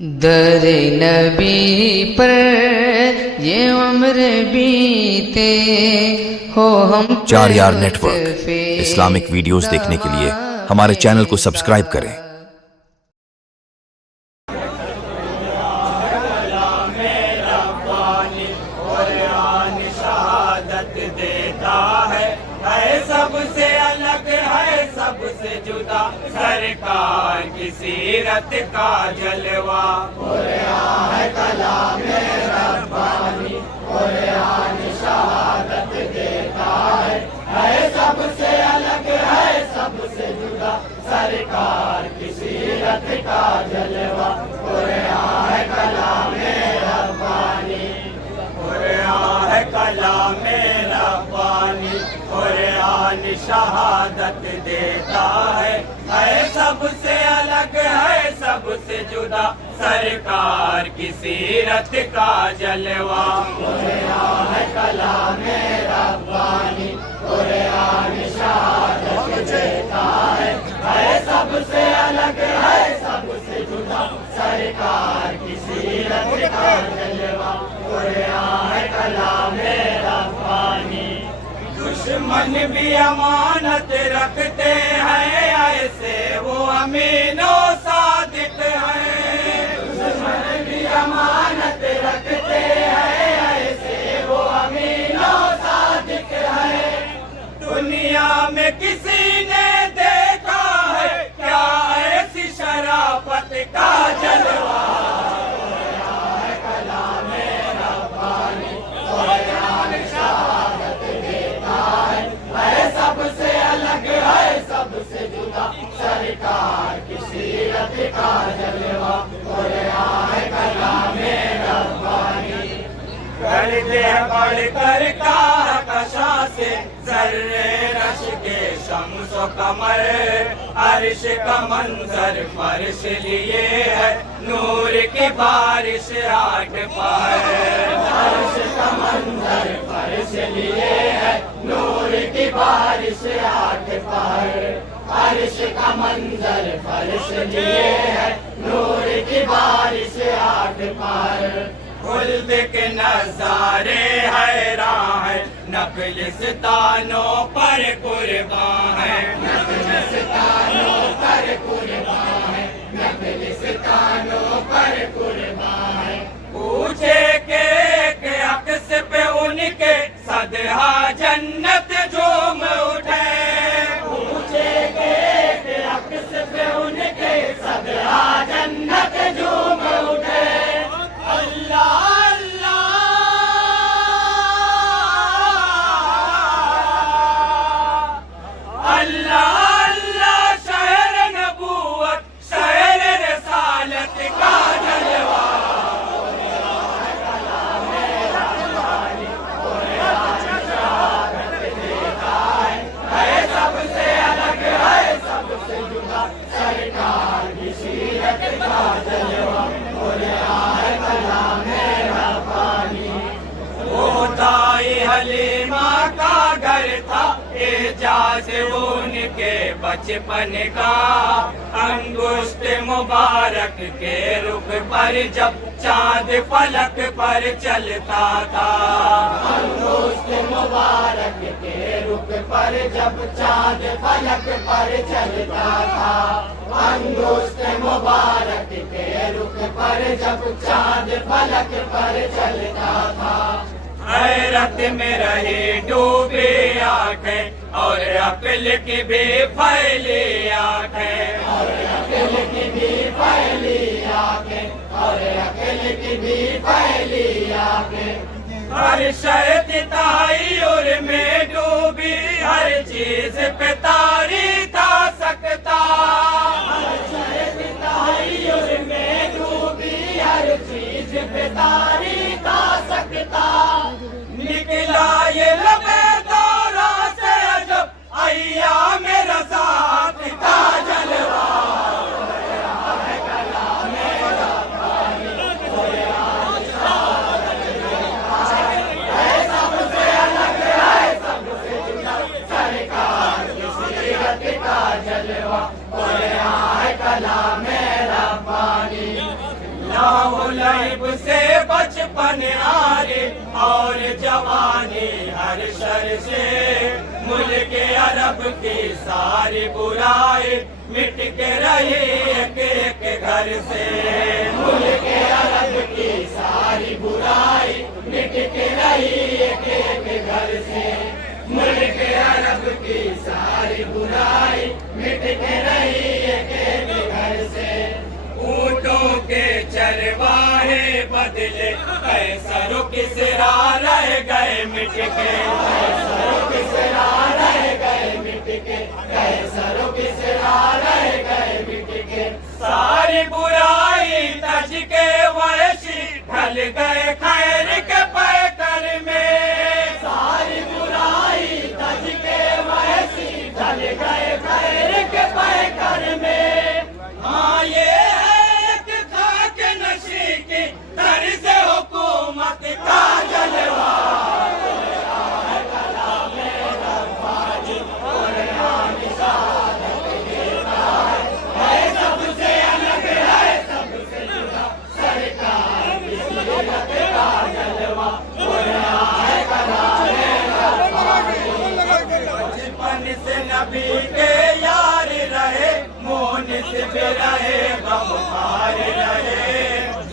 दर नबी पर ये उम्र बीते हो हम 4 यार नेटवर्क इस्लामिक वीडियोस देखने के लिए हमारे चैनल को सब्सक्राइब करें। सबसे अलग है सबसे जुदा सरकार की सीरत का जलवा। कुरान है कलामे रब्बानी, कुरान शहादत देता है सबसे अलग है सबसे जुदा सरकार की सीरत का जलवा। कुरान है कलामे रब्बानी, कुरान है कलामे रब्बानी, कुरान शहादत देता है सबसे अलग है सबसे जुदा सरकार की सीरत का जलवा। कुरान है कलामे रब्बानी, कुरान शहादत देता है सबसे अलग है सबसे जुदा सरकार की सीरत का जलवा। कुरान है कलामे रब्बानी। दुश्मन भी अमानत रखते हैं ऐसे वो अमीनो सादिक हैं। दुश्मन भी अमानत रखते हैं ऐसे वो अमीनो सादिक हैं। दुनिया में किसी ने देखा है क्या ऐसी शराफत का जलवा। सबसे अलग है सबसे जुदा सरकार की सीरत का जलवा। कुरान है कलामे रब्बानी। करते बढ़कर कहकशा से जर्रे रश के शम्स कमर, अर्श का मंजर फर्श लिए है नूर की बारिश आठ पर। अर्श का मंजर फर्श लिए है नूर की बारिश आठ पर। अर्श का मंजर फर्श लिए है नूर की बारिश आठ पर। खुल्द के नजारे हैरान है नखलिस्तानों पर कुर्बान है। नखलिस्तानों पर कुर्बान है, नखलिस्तानों पर कुर्बान है। पूछे के अक्स पे उनके सदहा जन्नत झूम उठे। पूछे के अक्स पे उनके सदहा जन्नत झूम उठे। अल्लाह अल्लाह अल्लाह अल्लाह शहर नबूवत शहर रिसालत का जलवा। सबसे अलग है सबसे जुदा सरकार की सीरत का जलवा। कुरान है कलामे रब्बानी। वो दाई हलीमा का घर था एजाज उनके बचपन का। अंगुष्ठ मुबारक के रुख पर जब चांद फलक पर चलता था। अंगुष्ठ मुबारक के रुख पर जब चांद फलक पर चलता था। अंगुष्ठ मुबारक के रुख पर जब चांद फलक पर चलता था। हैरत में रही डूबी आंखें और अक्ल की भी फैली आंखें। और अक्ल की भी फैली आंखें, और अक्ल की भी फैली आंखें। हर शय तायुर में डूबी हर चीज पे तारी था सकता। हर शय तायुर में डूबी हर चीज पे तारी था सकता। निकला ये लबे दौरा से अजब अय्या मेरा साथ का जलवा। सबसे अलग है सबसे जुदा सरकार की लाइब से बचपन आरे और जवानी हर शर से, मुल्क अरब की सारी बुराई मिट के रही एक एक घर से। मुल्क अरब की सारी बुराई मिट के रही एक एक घर से। मुल्क अरब की सारी बुराई मिट के रही एक एक घर से। ऊँटों के चरवाहे बदले कैसरों की सिरा रह गए मिट के। कैसरों की सिरा रह गए मिट के। कैसरों की सिरा रह गए मिट के। सारी बुराई तज के वैसी ढल गए खैर के पैकर में। सारी बुराई तज के वैसी ढल गए खैर के पैकर में। हाँ ये तर्ज़ हुकूमत का जलवा, सबसे अलग है सबसे जुदा सरकार की सीरत का जलवा। बचपन से नबी के यार रहे, मोन से भी रहे गमखार रहे।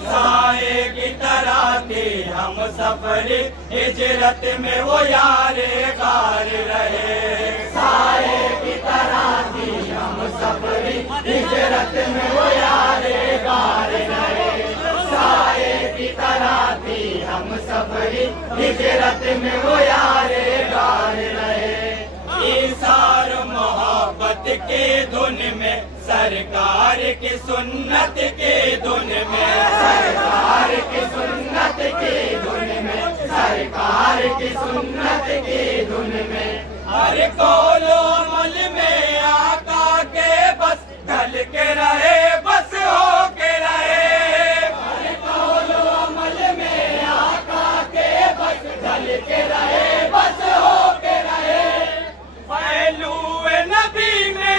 साए की तरह थी हम सफरी हिजरत में वो यारे गार रहे। साए की तरह थी हम सफरी हिजरत में वो यारे गार रहे। साए की तरह थी हम सफरी हिजरत में वो यारे गार रहे। ईसार मोहब्बत की धुन में, सरकार की सुन्नत की धुन में, सरकार की सुन्नत की धुन में, सरकार की सुन्नत की धुन में। हर कौलो अमल में आका के बस ढल के रहे, बस हो के रहे। हर कौलो अमल में आका के बस ढल के रहे, बस हो के रहे। पहलुए नबी में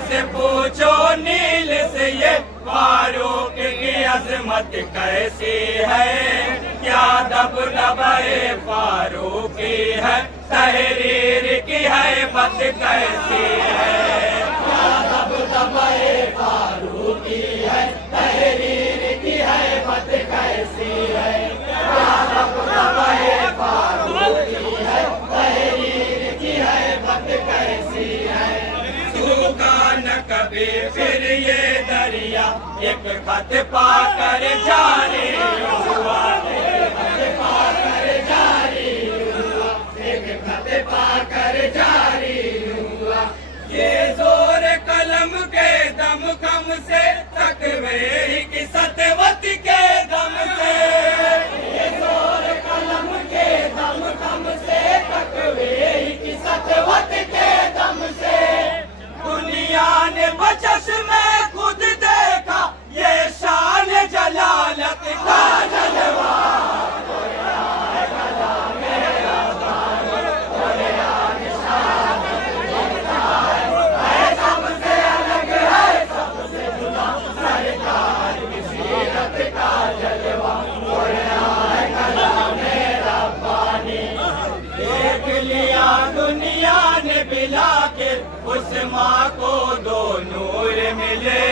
से पूछो नील से ये फारूक की अजमत कैसी है। क्या दबदबे फारूकी है, तहरीर की हैबत कैसी है। क्या दबदबे फारूकी है, तहरीर की हैबत कैसी है। क्या दबदबे फारूकी है, तहरीर की हैबत कैसी है। सूखा न कभी फिर ये दरिया, एक खत पाकर जारी हुआ। एक खत पाकर जारी हुआ, एक खत पाकर जारी हुआ। ये जोर कलम के दम खम से, तकवे की सतवत के दम से। ये जोर कलम के दम खम से, तकवे की सतवत के दम से। दुनिया ने बचश में खुद देखा, ये शान जलालत का जलवा। सबसे अलग है सबसे जुदा सरकार की सीरत का जलवा। रब्बानी देख लिया दुनिया ने बिला के, उस माँ को दो नूर मिले।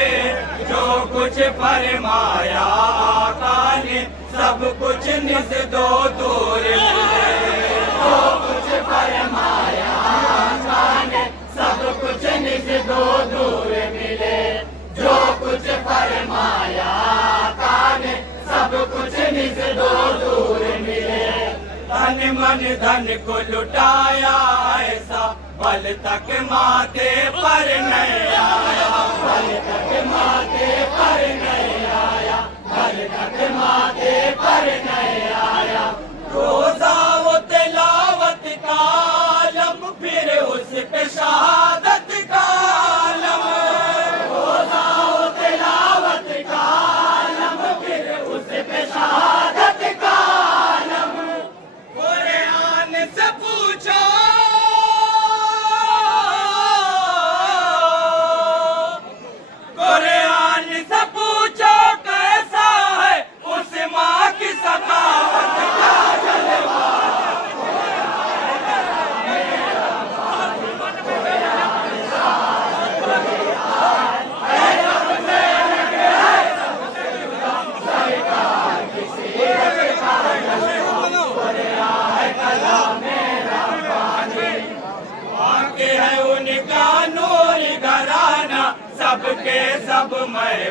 जो कुछ फरमाया आका ने, सब कुछ निज दो दूर मिले। जो कुछ फरमाया आका ने, सब कुछ निज दो दूर मिले। जो कुछ फरमाया आका ने, सब कुछ निज दो दूर मिले। तन मन धन को लुटाया ऐसा, बल तक माथे पर नहीं आया। बल तक माथे पर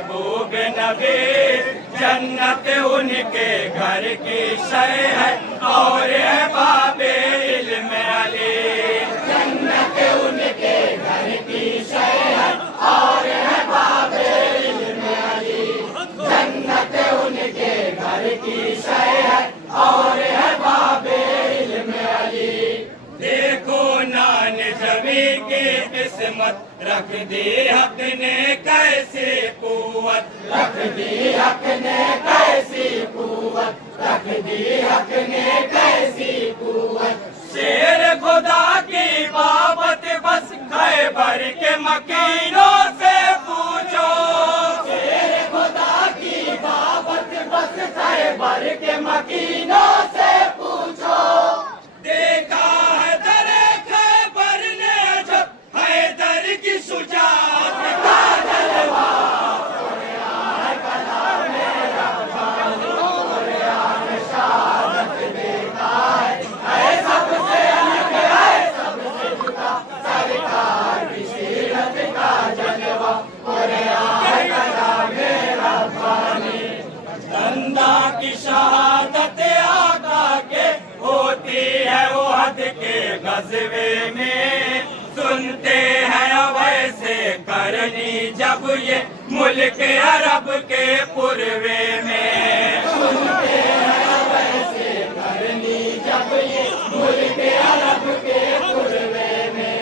महबूब नबी, जन्नत उनके घर की शय है और है बाबे इल्म अली। जन्नत उनके घर की शय है और है बाबे इल्म अली। जन्नत उनके घर की शय है और है बाबे इल्म अली। देखो नान जमी की किस्मत, रख दी हक ने कैसी कुव्वत, रख दी हक ने कैसी कुव्वत, रख दी हक ने कैसी कुव्वत। शेर खुदा की बाबत बस खैबर के मकीनों से पूछो। शेर खुदा की बाबत बस खैबर के मकीनों से पूछो। देखा है दरे खैबर ने जब हैदर की शुजाअत का जलवा। कुरान कलाम रब्बानी, कुरान शहादत देता है सबसे अलग, है सबसे जुदा सरकार की सीरत का जलवा। कुरान कलाम रब्बानी। बंदा की शहादत आका के होती है उहद के गज़वे में, सुनते हैं वैसे करनी जब ये मुल्क अरब के पूर्वे में। सुनते हैं वैसे करनी जब ये मुल्क अरब के पूर्वे में।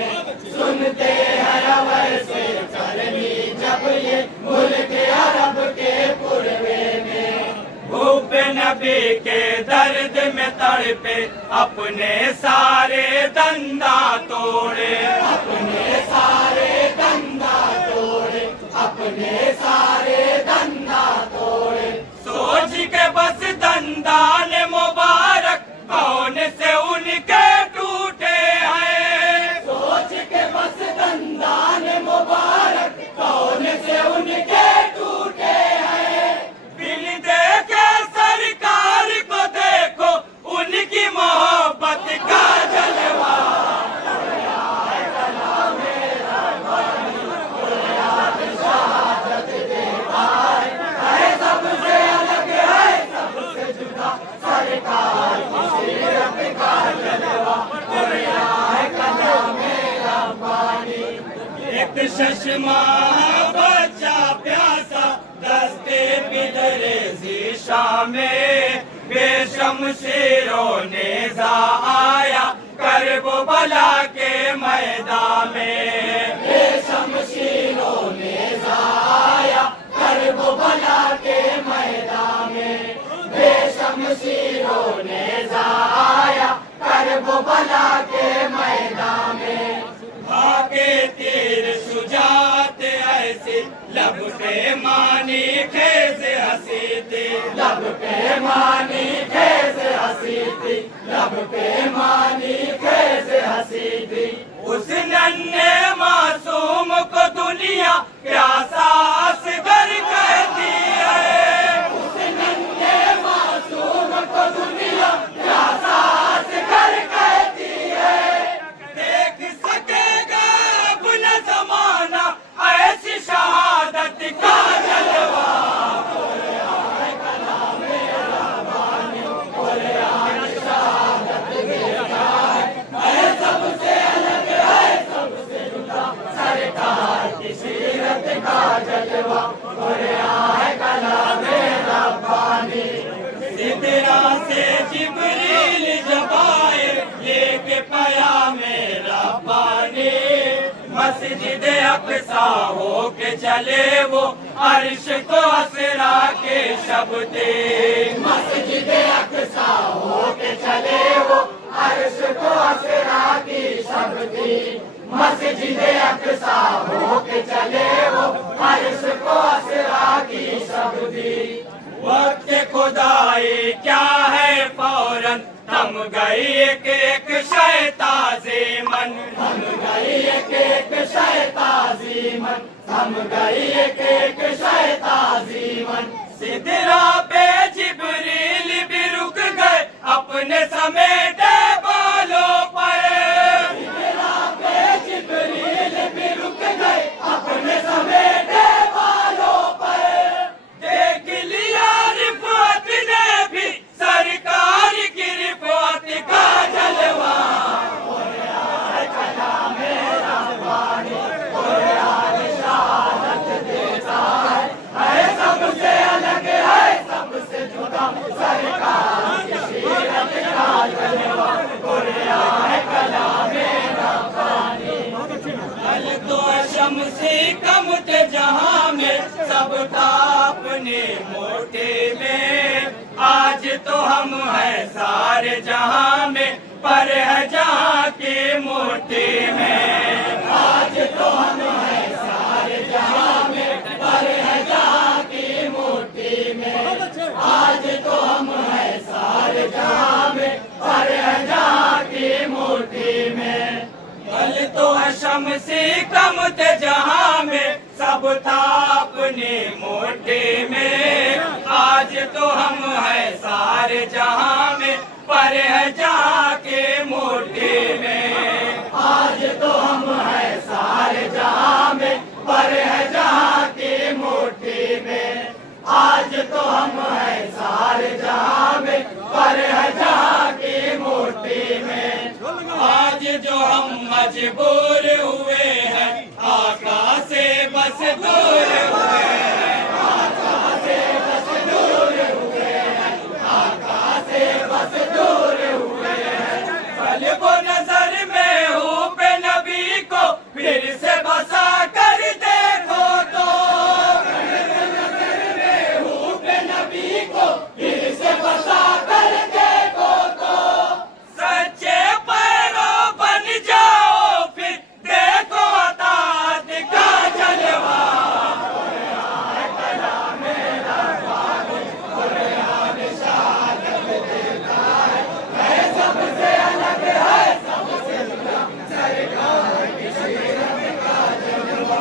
सुनते हैं वैसे करनी जब ये मुल्क अरब के पूर्वे में। हुब नबी के दर्द में तड़पे, अपने सारे दंदा तोड़े, अपने सारे दंदा तोड़े, अपने सारे दंदा तोड़े। सोच के बस दंदान मुबारक कौन से उनके टूटे हैं। सोच के बस दंदान मुबारक कौन से उनके टूटे हैं। बिन देखे सरकार को देखो उनकी मोहब्बत का जलवा। शहादत देता है सबसे अलग, है सबसे जुदा सरकार की सीरत का जलवा। कलाम रब्बानी। एक शशमा बच्चा प्यासा दस्ते पिदरे ज़ीशा में, बेशमशीरों नेज़ा आया करबो बला के मैदान में। बेशमशीरों नेज़ा आया करबो बला के मैदान में। बेशमशीरों नेज़ा आया करबो बला के मैदान में। भागे तीर शुजात ऐसी लब पे मानी खेज हंसी थी, लब पे मानी खेज हंसी थी, लब पे मानी खेज हंसी थी। उस नन्हे मासूम को दुनिया प्यासा असगर कहती है। उस नन्हे मासूम को दुनिया प्यासा असगर कहती है। देख सकेगा अपना जमाना ऐसी शहादत का जलवा। कलाम रब्बानी, कुरान शहादत देता है सबसे अलग, है सबसे जुदा सरकार की सीरत का जलवा। कुरान कलाम रब्बानी। सिदरा से जिब्रील जब आए लेके पयामे रब्बानी, मस्जिद अक़सा हो के चले वो अर्श को असरा के शब्दे। मस्जिद अक़सा हो के चले वो अर्श को असरा की शब्दी। मस्जिद अक़सा हो के चले वो अर्श को असरा की शब्दी। वक्त खुदाई क्या है फौरन थम गई एक शैताज़ी मन, थम गई एक शैताज़ी मन, थम गई एक शैताज़ी मन। सिदरा पे जिब्रील भी रुक गए अपने समेटे बालों पर। सिदरा पे जिब्रील भी रुक गए अपने समेटे बालों पर। सब था अपनी मुट्ठी में। आज तो हम हैं सारे जहां में, पर है जहां की मुट्ठी में। आज तो हम हैं सारे जहां में, पर है जहां की मुट्ठी में। आज तो हम हैं सारे जहां में, पर है जहां की मुट्ठी में। कल तो है शम्सी कम थे जहां में, सब था अपनी मुट्ठी में। आज तो हम हैं सारे जहां में, पर है जहां की मुट्ठी में। आज तो हम हैं सारे जहां में, पर है जहां की मुट्ठी में। आज तो हम हैं सारे जहां में, पर है जहां की मुट्ठी में। आज जो हम मजबूर हुए हैं, आका से बस दूर हुए हैं। आका से बस दूर हुए हैं, आका से बस दूर हुए हैं। कल वो नजर में हूँ पे नबी को फिर से बसा कर देखो तो। नजर में हूँ पे नबी को फिर से बसा कर देखो तो। सच्चे पैरों बन जाओ फिर देखो अतात का जलवा। सबसे अलग है, सबसे सरकार किसी रंग का जलवा।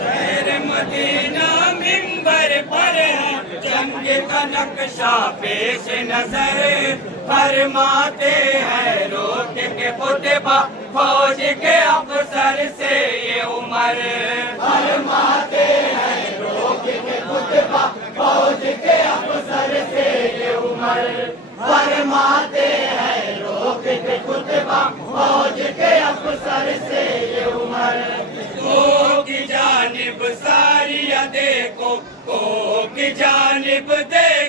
शहर मदीना मिंबर पर है, जंग का नक्शा पेश नजर। फरमाते हैं रोक के खुतबा फौज के अफसर से ये उमर। फरमाते हैं रोक के खुतबा फौज के अफसर से ये उमर। फरमाते हैं रोक के खुतबा फौज के अफसर से ये उमर। को की जानिब सारिया देखो, को की जानिब दे